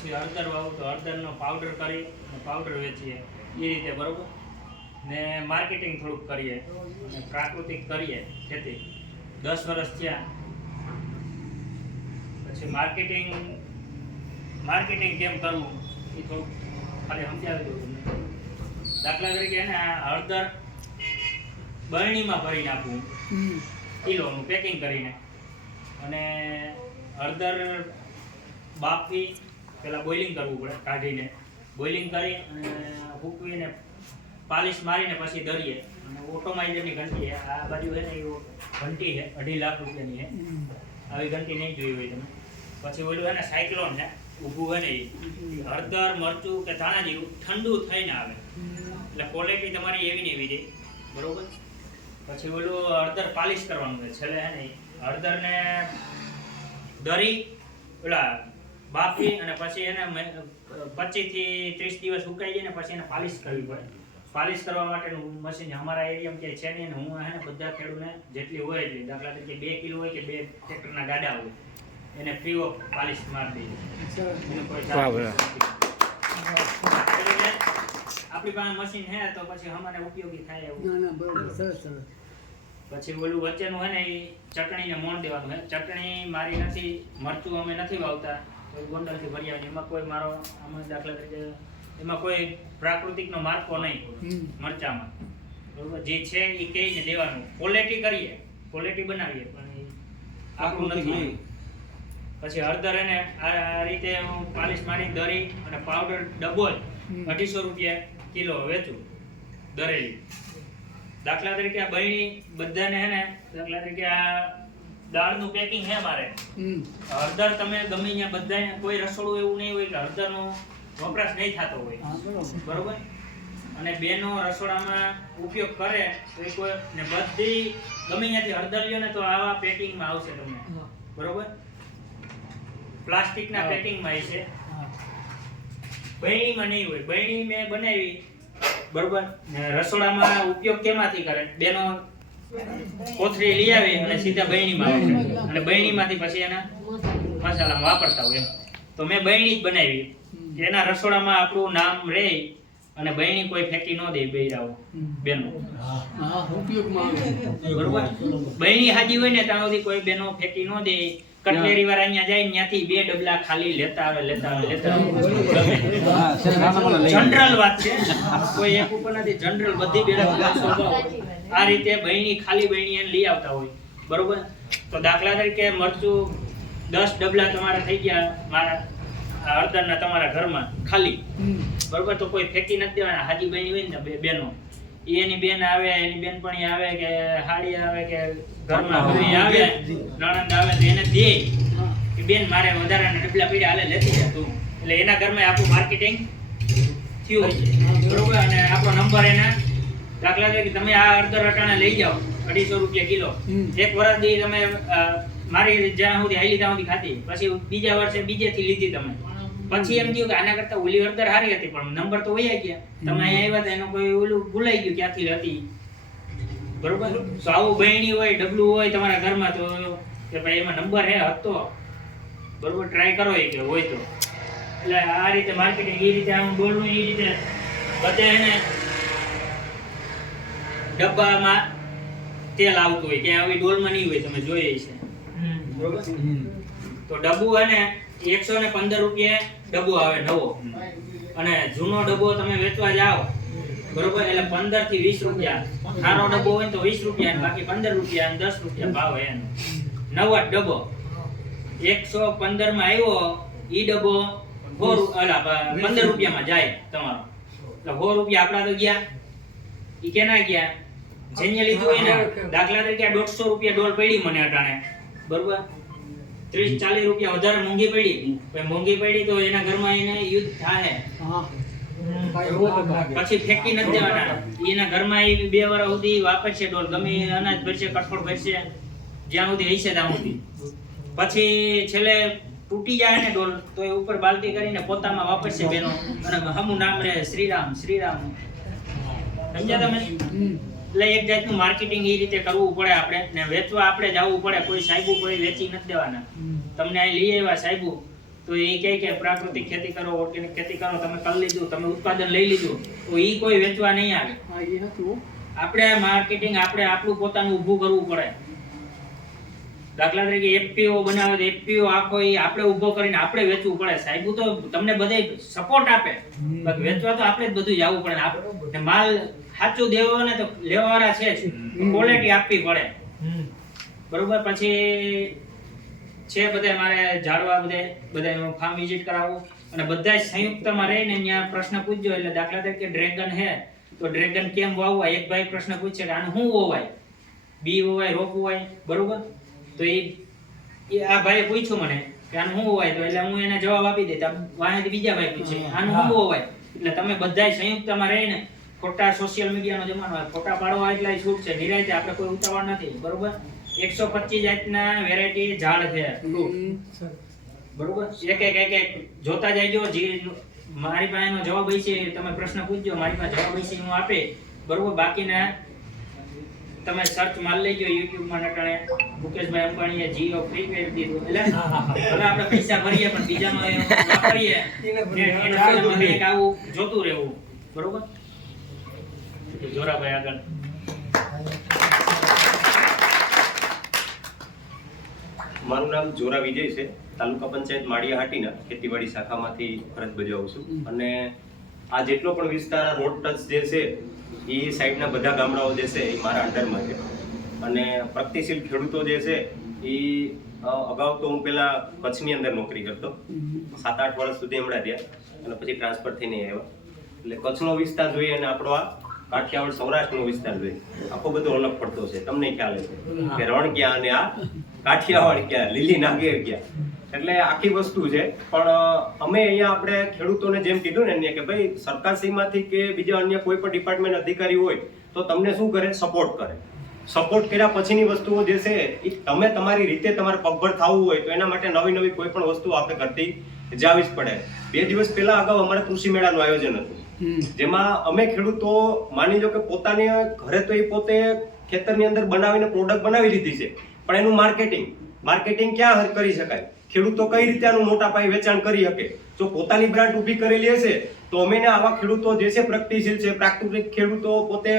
પછી હળદર વાવું તો હળદરનો પાવડર કરી પાવડર વેચીએ. એ રીતે બરોબર? ને માર્કેટિંગ થોડુંક કરીએ અને પ્રાકૃતિક કરીએ ખેતી. દસ વર્ષ થયા. પછી માર્કેટિંગ માર્કેટિંગ કેમ કરવું? એ થોડુંક ખાલી સમજાવી દઉં તમને. દાખલા તરીકે એને હળદર બરણીમાં ભરી નાખવું. કિલોનું પેકિંગ કરીને. અને હળદર બાફી પહેલાં બોઇલિંગ કરવું પડે, કાઢીને. બોઇલિંગ કરી અને સૂકવીને પાલિશ મારીને પછી દળીએ. અને ઓટોમાઇઝરની ઘંટી છે. આ બાજુ છે ને, એ ઘંટી છે, અઢી લાખ રૂપિયાની છે. આવી ઘંટી નહીં જોઈ હોય તમે. પછી ઓલું છે ને સાયક્લોન છે. ઊભું હોય ને એ. હળદર, મરચું કે ધાણા જેવું ઠંડુ થઈને આવે. એટલે ક્વોલિટી તમારી એવી ને એવી રહી બરોબર? પછી ઓલું હળદર પાલિશ કરવાનું છે. છેલ્લે હે ને હળદરને દરી ઓલા બાફી અને પછી એને પચીસથી ત્રીસ દિવસ સુકાઈ જાય ને પછી એને પાલિશ કરવી પડે. પાલિશ કરવા માટેનું મશીન અમારા એરિયામાં ક્યાંય છે નહીં હું હે ને બધા ખેડૂતને જેટલી હોય એટલી. દાખલા તરીકે બે કિલો હોય કે બે ટ્રેક્ટરના ગાડા હોય એને ફ્રી ઓફ પાલિશ મારી દઈએ. આપણી પાસે મશીન હે તો પછી અમારે ઉપયોગી થાય એવું. ના ના બરોબર. સરસ સરસ. પછી ઓલું વચ્ચેનું હે ને એ ચટણીને મોણ દેવાનું હે. ચટણી મારી નથી મરચું અમે નથી વાવતા. કોઈ ગોંડલથી ભરી આવે એમાં કોઈ મારો આમાં દાખલા તરીકે એમાં કોઈ પ્રાકૃતિકનો માર્કો નહીં. મરચામાં. બરોબર? જે છે એ કહીને દેવાનું. ક્વોલિટી કરીએ. ક્વોલિટી બનાવીએ પણ આપણું નથી. પછી હળદર એને આ આ રીતે હું પાલિશ મારી દરી અને પાવડર ડબ્બો અઢીસો રૂપિયા કિલો વેચું દરેલી. દાખલા તરીકે આ બહેણી બધાને હે ને દાખલા તરીકે આ દાળનું પેકિંગ હે મારે. હળદર તમે ગમે ત્યાં બધા કોઈ રસોડું એવું નહીં હોય કે હળદરનો વપરાશ નહીં થતો હોય. બરોબર. અને બેનો રસોડામાં ઉપયોગ કરે તો કોઈ ને બધી ગમે ત્યાંથી હળદર લ્યો ને તો આવા પેકિંગમાં આવશે તમને. બરોબર? પ્લાસ્ટિકના. પેકિંગમાં આવશે હા. બહેણીમાં નહીં હોય. બહેણી મેં બનાવી. બરોબર? ને રસોડામાં ઉપયોગ કેમાંથી કરે? બેનો કોથળી લઈ આવી અને સીધા બહેણીમાં આવે છે. અને બહેણીમાંથી પછી એના મસાલામાં વાપરતા હોય તો મેં બહેણી જ બનાવી. એના રસોડામાં આપણું નામ રહે અને બહેણી કોઈ ફેંકી ન દે બૈરાઓ બેનો. બરોબર? બહેણી હાજી હોય ને ત્યાં સુધી કોઈ બેનો ફેંકી ન દે. કટલેરી વાળા અહીંયા જાય ત્યાંથી બે ડબલા ખાલી લેતા આવે લેતા આવે લેતા આવે. જનરલ વાત છે. કોઈ એક ઉપર નથી જનરલ બધી બેડા આ રીતે બહેણી ખાલી બહેણી એને લઈ આવતા હોય. બરોબર? તો દાખલા તરીકે મરચું દસ ડબલા તમારા થઈ ગયા મારા હળદરના તમારા ઘરમાં ખાલી. બરોબર? તો કોઈ ફેંકી નથી દેવાના. હાજી બહેણી હોય ને બે બેનો. એની બેન આવે એની બેનપણી આવે કે હાડી આવે કે ઘરમાં આવે નણંદ આવે તો એને દે. કે બેન મારે વધારાના ડબલા પડ્યા હાલે લેતી જા તું. એટલે એના ઘરમાં આપણું માર્કેટિંગ થયું બરોબર? અને આપણો નંબર એના દાખલા તરીકે તમે આ અડધર અટાણે લઈ જાઓ અઢીસો રૂપિયા કિલો. એક વર્ષ દી તમે મારી જ્યાં સુધી હાલી ત્યાં સુધી ખાધી. પછી બીજા વર્ષે બીજેથી લીધી તમે. પછી એમ થયું કે આના કરતા ઓલી અડધર સારી હતી પણ નંબર તો વયા ગયા. તમે અહીંયા આવ્યા હતા એનો કોઈ ઓલું ભૂલાઈ ગયું ક્યાંથી હતી. બરોબર? તો આવું બહેણી હોય ડબલું હોય તમારા ઘરમાં તો કે ભાઈ એમાં નંબર હે હતો. બરોબર? ટ્રાય કરો એ કે હોય તો. એટલે આ રીતે માર્કેટિંગ એ રીતે આમ બોલવું એ રીતે. બધે એને ડબ્બામાં તેલ આવતું હોય કે આવી ડોલમાં નહીં હોય તમે જોઈએ છે બરોબર? તો ડબ્બુ અને એકસો ને પંદર રૂપિયા ડબ્બો આવે નવો. અને જૂનો ડબ્બો તમે વેચવા જાઓ બરોબર? એટલે પંદરથી વીસ રૂપિયા. સારો ડબ્બો હોય તો વીસ રૂપિયા બાકી પંદર રૂપિયા અને દસ રૂપિયા ભાવ હોય એનો. નવો ડબ્બો. એકસો પંદરમાં આવ્યો ઈ ડબ્બો પંદર રૂપિયામાં જાય તમારો. એટલે સો રૂપિયા આપડા તો ગયા. ઈ કેના ગયા? જેને લીધું એને દાખલા તરીકે દોઢસો રૂપિયા ડોલ પડી મને અટાણે. બરોબર? ત્રીસ ચાલીસ રૂપિયા વધારે મોંઘી પડી. પછી મોંઘી પડી તો એના ઘરમાં એને યુદ્ધ થાય. પછી ફેંકી નથી દેવાના. એના ઘરમાં એ બે વાર સુધી વાપરશે ડોલ. ગમે અનાજ ભરશે કઠોળ ભરશે જ્યાં સુધી હશે ત્યાં સુધી. પછી છેલ્લે તૂટી જાય ને ડોલ તો એ ઉપર બાલટી કરીને પોતામાં વાપરશે બેનો. અને હમું નામ રહે શ્રીરામ શ્રીરામ. સમજ્યા તમે. એટલે એક જાતનું માર્કેટિંગ એ રીતે કરવું પડે આપણે. ને વેચવા આપણે જવું પડે. કોઈ સાહેબુ કોઈ વેચી નથી દેવાના. તમને અહીં લઈ આવ્યા સાહેબુ તો એ કહે કે પ્રાકૃતિક ખેતી કરો ઓર્ગેનિક ખેતી કરો તમે કરી લીધું તમે ઉત્પાદન લઈ લીધું તો એ કોઈ વેચવા નહીં આવે. આપણે માર્કેટિંગ આપણે આપણું પોતાનું ઊભું કરવું પડે. દાખલા તરીકે એફપીઓ બનાવે તો એફપીઓ આખો એ આપણે ઊભો કરીને આપણે વેચવું પડે. સાહેબ તો તમને બધે સપોર્ટ આપે. વેચવા તો આપણે જ બધું જવું પડે. માલ સાચું દેવો ને તો લેવાવાળા છે જ. ક્વોલિટી આપવી પડે. બરોબર પછી છે બધે મારે ઝાડવા બધે બધા ફાર્મ વિઝિટ કરાવવું અને બધા સંયુક્તમાં રહીને અહીંયા પ્રશ્ન પૂછજો એટલે દાખલા તરીકે ડ્રેગન હે તો ડ્રેગન કેમ વાવવાય? એક ભાઈ પ્રશ્ન પૂછે કે આનું શું વવાય? બી વવાય રોપ વવાય બરોબર? તો એ આ ભાઈએ પૂછ્યું મને કે આનું શું વવાય? તો એટલે હું એને જવાબ આપી દે વાંહે બીજા ભાઈ પૂછે આનું શું વવાય? એટલે તમે બધાય સંયુક્તમાં રહીને ખોટા સોશિયલ મીડિયાનો જમાનો હોય. ખોટા પાડવા એટલા છૂટ છે. નિરાયતે આપણે કોઈ ઉતાવળ નથી. બરોબર? એકસો પચીસ જાતના વેરાયટી ઝાડ છે. બરોબર? એક એક એક એક. જોતા જાયજો. જે મારી પાસેનો જવાબ હશે તમે પ્રશ્ન પૂછજો. મારી પાસે જવાબ હશે હું આપે. બરોબર? બાકીના તમે સર્ચ મારી લેજો YouTube માં નટાણે મુકેશભાઈ અંબાણીએ જીઓ ફ્રી કરી દીધું. એટલે હવે આપણે પૈસા ભરીએ પણ બીજામાં વાપરીએ. આવું જોતું રહેવું. બરોબર? જોરાભાઈ આગળ. મારું નામ જોરા વિજય છે. તાલુકા પંચાયત માળિયા હાટીના ખેતીવાડી શાખામાંથી ફરજ બજાવું છું. અને આ જેટલો પણ વિસ્તાર રોડ ટચ જે છે, એ સાઈડના બધા ગામડાઓ જે છે, એ મારા અંડરમાં છે. અને પ્રગતિશીલ ખેડૂતો જે છે, એ અગાઉ તો હું પહેલા કચ્છની અંદર નોકરી કરતો. સાત આઠ વર્ષ સુધી હમણાં ત્યાં અને પછી ટ્રાન્સફર થઈને આવ્યો. એટલે કચ્છનો વિસ્તાર જોઈએ અને આપણો આ કાઠિયાવાડ સૌરાષ્ટ્રનો વિસ્તાર જોઈએ. આખો બધો અલગ પડતો છે. તમને ખ્યાલ છે કે રણ ક્યાં અને આ કાઠિયાવાડ ક્યાં લીલી નાગેર ક્યાં. એટલે આખી વસ્તુ છે. પણ અમે અહીંયા આપણે ખેડૂતોને જેમ કીધું ને અહીંયા કે ભાઈ સરકારશ્રીમાંથી કે બીજા અન્ય કોઈ પણ ડિપાર્ટમેન્ટ અધિકારી હોય તો તમને શું કરે? સપોર્ટ કરે. સપોર્ટ કર્યા પછીની વસ્તુઓ જે છે એ તમે તમારી રીતે તમારે પગભર થવું હોય તો એના માટે નવી નવી કોઈ પણ વસ્તુ આપણે કરતી જાવી જ પડે. બે દિવસ પહેલા અગાઉ અમારે કૃષિ મેળાનું આયોજન હતું. જેમાં અમે ખેડૂતો માની લો કે પોતાને ઘરે તો એ પોતે ખેતરની અંદર બનાવીને પ્રોડક્ટ બનાવી લીધી છે. પણ એનું માર્કેટિંગ માર્કેટિંગ ક્યાં કરી શકાય? ખેડૂતો કઈ રીતે આનું મોટા પાયે વેચાણ કરી શકે? જો પોતાની બ્રાન્ડ ઊભી કરેલી હશે, તો અમે આવા ખેડૂતો જે છે પ્રગતિશીલ છે, પ્રાકૃતિક ખેડૂતો પોતે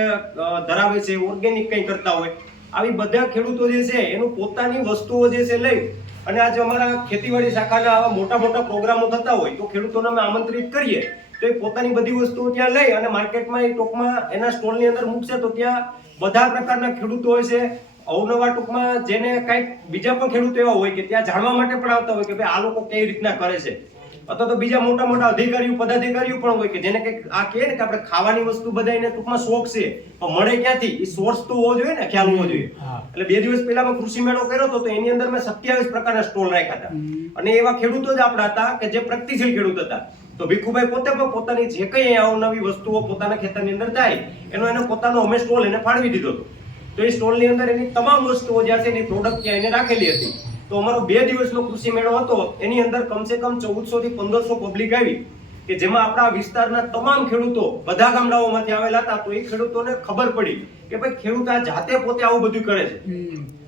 ધરાવે છે ઓર્ગેનિક કંઈ કરતા હોય. આવી બધા ખેડૂતો જે છે, એનું પોતાની વસ્તુઓ જે છે લઈ અને આજે અમારા ખેતીવાડી શાખાના આવા મોટા મોટા પ્રોગ્રામો થતા હોય, તો ખેડૂતોને અમે આમંત્રિત કરીએ. તો એ પોતાની બધી વસ્તુઓ ત્યાં લઈ અને માર્કેટમાં એ ટૂંકમાં એના સ્ટોલની અંદર મૂકશે તો ત્યાં બધા પ્રકારના ખેડૂતો હોય છે. અવનવા ટૂંકમાં જેને કાંઈક બીજા પણ ખેડૂતો એવા હોય કે ત્યાં જાણવા માટે પણ આવતા હોય કે ભાઈ આ લોકો કઈ રીતના કરે છે. અથવા તો બીજા મોટા મોટા અધિકારીઓ પદાધિકારીઓ પણ હોય કે જેને કંઈક આ કહે ને કે આપણે ખાવાની વસ્તુ બધાને ટૂંકમાં શોખ છે. પણ મળે ક્યાંથી? એ સોર્સ તો હોવો જોઈએ ને ખ્યાલ હોવો જોઈએ. એટલે બે દિવસ પહેલા મેં કૃષિ મેળો કર્યો હતો તો એની અંદર મેં સત્યાવીસ પ્રકારના સ્ટોલ રાખ્યા હતા. અને એવા ખેડૂતો જ આપણા હતા કે જે પ્રગતિશીલ ખેડૂત હતા. તો ભીખુભાઈ પોતે પણ પોતાની જે કંઈ અવનવી વસ્તુઓ પોતાના ખેતરની અંદર થાય એનો એનો પોતાનો અમે સ્ટોલ એને ફાળવી દીધો હતો. તો એ સ્ટોલની અંદર એની તમામ વસ્તુઓ જ્યાં છે એની પ્રોડક્ટ ત્યાં એને રાખેલી હતી. તો અમારો બે દિવસનો કૃષિ મેળો હતો એની અંદર કમસે કમ ચૌદસો થી પંદરસો પબ્લિક આવી કે જેમાં આપણા વિસ્તારના તમામ ખેડૂતો બધા ગામડાઓમાંથી આવેલા હતા તો એ ખેડૂતોને ખબર પડી કે ભાઈ ખેડૂત આ જાતે પોતે આવું બધું કરે છે.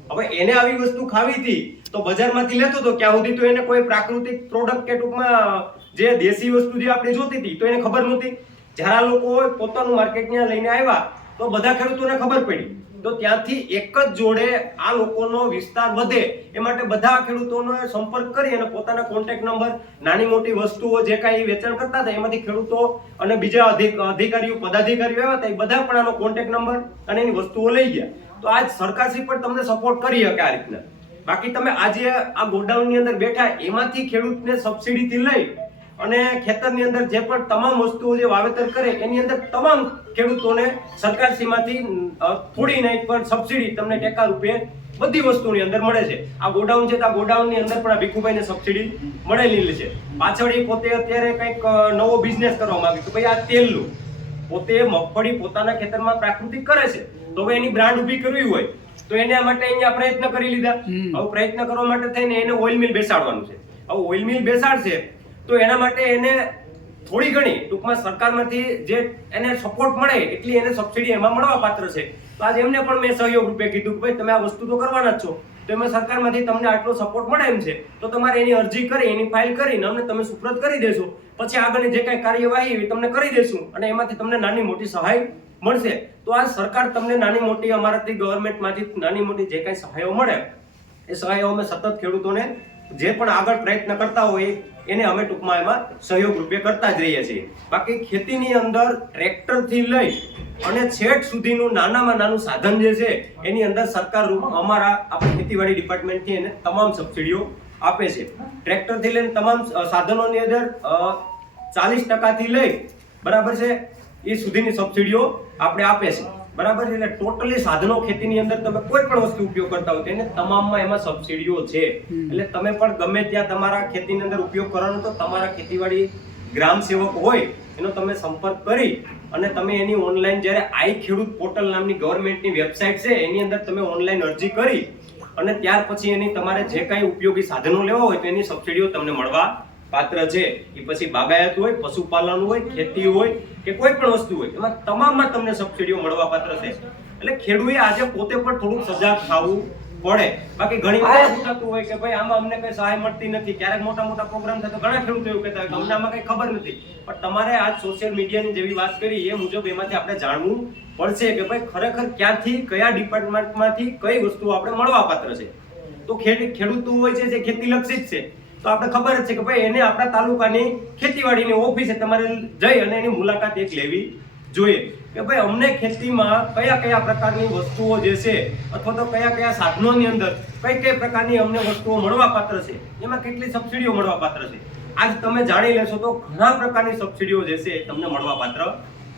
હવે એને આવી વસ્તુ ખાવી હતી તો બજારમાંથી લેતો હતો ક્યાં સુધી તો એને કોઈ પ્રાકૃતિક પ્રોડક્ટ કે ટૂંકમાં જે દેશી વસ્તુ જે આપણે જોતી હતી, તો એને ખબર નહોતી. જ્યારે આ લોકો પોતાનું માર્કેટ ત્યાં લઈને આવ્યા, તો બધા ખેડૂતોને ખબર પડી. તો ત્યાંથી એક જ જોડે આ લોકોનો વિસ્તાર વધે, એ માટે બધા ખેડૂતોનો સંપર્ક કરી અને પોતાના કોન્ટેક્ટ નંબર નાની મોટી વસ્તુઓ જે કાંઈ વેચાણ કરતા હતા, એમાંથી ખેડૂતો અને બીજા અધિક, અધિકારીઓ, પદાધિકારીઓ આવ્યા હતા, એ બધા પણ આનો કોન્ટેક્ટ નંબર અને એની વસ્તુઓ લઈ ગયા. તો આજ સરકારશ્રી પણ તમને સપોર્ટ કરી શકે આ રીતના. બાકી તમે આજે આ ગોડાઉનની અંદર બેઠા, એમાંથી ખેડૂતને સબસિડીથી લઈ અને ખેતરની અંદર જે પણ તમામ વસ્તુઓ જે વાવેતર કરે એની અંદર તમામ ખેડૂતોને સરકારશ્રીમાંથી સીમાથી થોડી નહીં પણ સબસિડી તમને ટેકા રૂપે બધી વસ્તુની અંદર મળે છે. આ ગોડાઉન છે તો આ ગોડાઉનની અંદર પણ આ ભીખુભાઈને સબસિડી મળેલી છે. પાછળ એ પોતે અત્યારે કંઈક નવો બિઝનેસ કરવા માંગે કે ભાઈ આ તેલનું પોતે મગફળી પોતાના ખેતરમાં પ્રાકૃતિક કરે છે. તો હવે એની બ્રાન્ડ ઊભી કરવી હોય તો એના માટે અહીંયા પ્રયત્ન કરી લીધા. હવે પ્રયત્ન કરવા માટે થઈને એને ઓઇલ મિલ બેસાડવાનું છે. હવે ઓઇલ મિલ બેસાડશે તો એના માટે એને થોડી ઘણી ટૂંકમાં સરકારમાંથી જે એને સપોર્ટ મળે એટલી એને સબસિડી એમાં મળવા પાત્ર છે. તો આજે એમને પણ મેં સહયોગ રૂપે કીધું કે ભાઈ તમે આ વસ્તુ તો કરવાના જ છો. તો એમાં સરકારમાંથી તમને આટલો સપોર્ટ મળે એમ છે. તો તમારે એની અરજી કરી, એની ફાઇલ કરીને અમને તમે સુપ્રત કરી દેશો. પછી આગળની જે કાંઈ કાર્યવાહી એવી તમને કરી દેશું અને એમાંથી તમને નાની મોટી સહાય મળશે. તો આ સરકાર તમને નાની મોટી અમારાથી ગવર્મેન્ટમાંથી નાની મોટી જે કાંઈ સહાયો મળે, એ સહાયો અમે સતત ખેડૂતોને જે પણ આગળ પ્રયત્ન કરતા હોય એને અમે ટૂંકમાં એમાં સહયોગ રૂપે કરતા જ રહીએ છીએ. બાકી ખેતીની અંદર ટ્રેક્ટરથી લઈ અને છેક સુધીનું નાનામાં નાનું સાધન જે છે, એની અંદર સરકાર અમારા, આપણા ખેતીવાડી ડિપાર્ટમેન્ટથી એને તમામ સબસિડીઓ આપે છે. ટ્રેક્ટરથી લઈને તમામ સાધનોની અંદર ચાલીસ ટકાથી લઈ બરાબર છે, એ સુધીની સબસિડીઓ આપણે આપે છે. બરાબર એટલે ટોટલી સાધનો ખેતીની અંદર તમે કોઈ પણ વસ્તુ ઉપયોગ કરતા હોય તેને તમામમાં એમાં સબસિડીઓ છે. એટલે તમે પણ ગમે ત્યાં તમારા ખેતીની અંદર ઉપયોગ કરવાનો તો તમારા ખેતીવાડી ગ્રામ સેવક હોય એનો તમે સંપર્ક કરી અને તમે એની ઓનલાઈન જ્યારે આઈ ખેડૂત પોર્ટલ નામની ગવર્મેન્ટની વેબસાઇટ છે એની અંદર તમે ઓનલાઈન અરજી કરી અને ત્યાર પછી એની તમારે જે કાંઈ ઉપયોગી સાધનો લેવા હોય તો એની સબસિડીઓ તમને મળવા પાત્ર છે એ પછી બાગાયત હોય પશુપાલન હોય ખેતી હોય કે કોઈ પણ વસ્તુ હોય એમાં તમામમાં તમને સબસિડીઓ મળવા પાત્ર છે. એટલે ખેડૂએ આજે પોતે પણ થોડુંક સજાગ થવું પડે. બાકી ઘણી વાર એવું થતું હોય કે ભાઈ આમાં અમને કઈ સહાય મળતી નથી ક્યારેક મોટા મોટા પ્રોગ્રામ થાય તો ઘણા ખેડૂતો એવું કહેતા હોય કે અમને આમાં કઈ ખબર નથી. પણ તમારે આજ સોશિયલ મીડિયાની જેવી વાત કરી એ મુજબ એમાંથી આપણે જાણવું પડશે કે ભાઈ ખરેખર ક્યાંથી કયા ડિપાર્ટમેન્ટમાંથી કઈ વસ્તુઓ આપણે મળવા પાત્ર છે. તો ખેડૂત ખેડૂતો હોય છે જે ખેતી લક્ષી જ છે. તો આપણે ખબર જ છે કે ભાઈ એને આપણા તાલુકાની ખેતીવાડીની ઓફિસે તમારે જઈ અને એની મુલાકાત એક લેવી જોઈએ. કે ભાઈ અમને ખેતીમાં કયા કયા પ્રકારની વસ્તુઓ જે છે અથવા તો કયા કયા સાધનોની અંદર કઈ કઈ પ્રકારની અમને વસ્તુઓ મળવાપાત્ર છે, એમાં કેટલી સબસિડીઓ મળવાપાત્ર છે? આજ તમે જાણી લેશો તો ઘણા પ્રકારની સબસિડીઓ જે છે તમને મળવાપાત્ર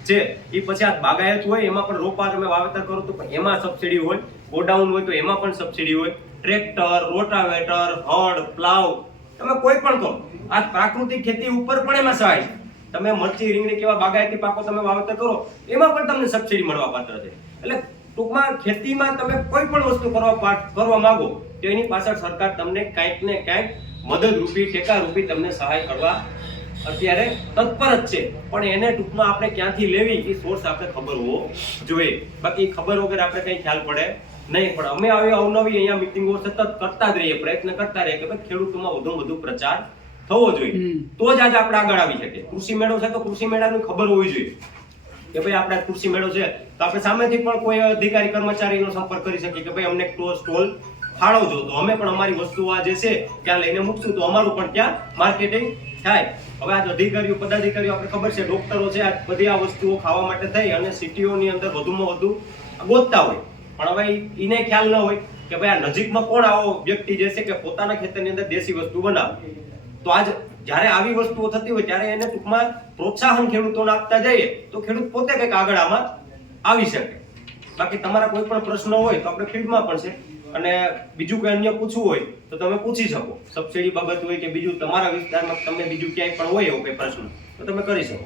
છે. એ પછી આ બાગાયત હોય એમાં પણ રોપા તમે વાવેતર કરો તો એમાં સબસિડી હોય, ગોડાઉન હોય તો એમાં પણ સબસિડી હોય. ટ્રેક્ટર, રોટાવેટર, હળ, પ્લાવ તમે કોઈ પણ કહો. આ પ્રાકૃતિક ખેતી ઉપર પણ એમાં સહાય છે. તમે મરચી, રીંગણી કેવા બાગાયતી પાકો તમે વાવેતર કરો, એમાં પણ તમને સબસિડી મળવા પાત્ર છે. એટલે ટૂંકમાં ખેતીમાં તમે કોઈ પણ વસ્તુ કરવા કરવા માંગો, તો એની પાછળ સરકાર તમને કાંઈક ને કાંઈક મદદરૂપી, ટેકારૂપી તમને સહાય કરવા અત્યારે તત્પર જ છે. પણ એને ટૂંકમાં આપણે ક્યાંથી લેવી, એ સોર્સ આપણે ખબર હોવો જોઈએ. બાકી ખબર વગર આપણે કંઈ ખ્યાલ પડે નહીં પણ અમે આવી અવનવી અહીંયા મિટિંગો સતત કરતા જ રહીએ પ્રયત્ન કરતા રહીએ કે ભાઈ ખેડૂતોમાં વધુ વધુ પ્રચાર થવો જોઈએ. તો જ આજે આપણે આગળ આવી શકીએ. કૃષિ મેળો છે તો કૃષિ મેળાની ખબર હોવી જોઈએ કે ભાઈ આપણે કૃષિ મેળો છે તો આપણે સામેથી પણ કોઈ અધિકારી કર્મચારીનો સંપર્ક કરી શકીએ કે ભાઈ અમને સ્ટોલ ફાળવજો. તો અમે પણ અમારી વસ્તુઓ આ જે છે ત્યાં લઈને મૂકશું. તો અમારું પણ ત્યાં માર્કેટિંગ થાય. હવે આ અધિકારીઓ પદાધિકારીઓ આપણે ખબર છે ડોક્ટરો છે આ બધી આ વસ્તુઓ ખાવા માટે થઈ અને સિટીઓની અંદર વધુમાં વધુ ગોતતા હોય. પણ હવે એને ખ્યાલ ન હોય કે ભાઈ આ નજીકમાં કોણ આવો વ્યક્તિ જે છે કે પોતાના ખેતરની અંદર દેશી વસ્તુ બનાવે. તો આજ જ્યારે આવી વસ્તુઓ થતી હોય ત્યારે એને ટૂંકમાં પ્રોત્સાહન ખેડૂતોને આપતા જઈએ તો ખેડૂત પોતે કંઈક આગળ આમાં આવી શકે. બાકી તમારા કોઈ પણ પ્રશ્ન હોય તો આપણે ફિલ્ડમાં પણ છે. અને બીજું કોઈ અન્ય પૂછવું હોય તો તમે પૂછી શકો. સબસિડી બાબત હોય કે બીજું તમારા વિસ્તારમાં તમને બીજું ક્યાંય પણ હોય એવો કોઈ પ્રશ્ન તો તમે કરી શકો.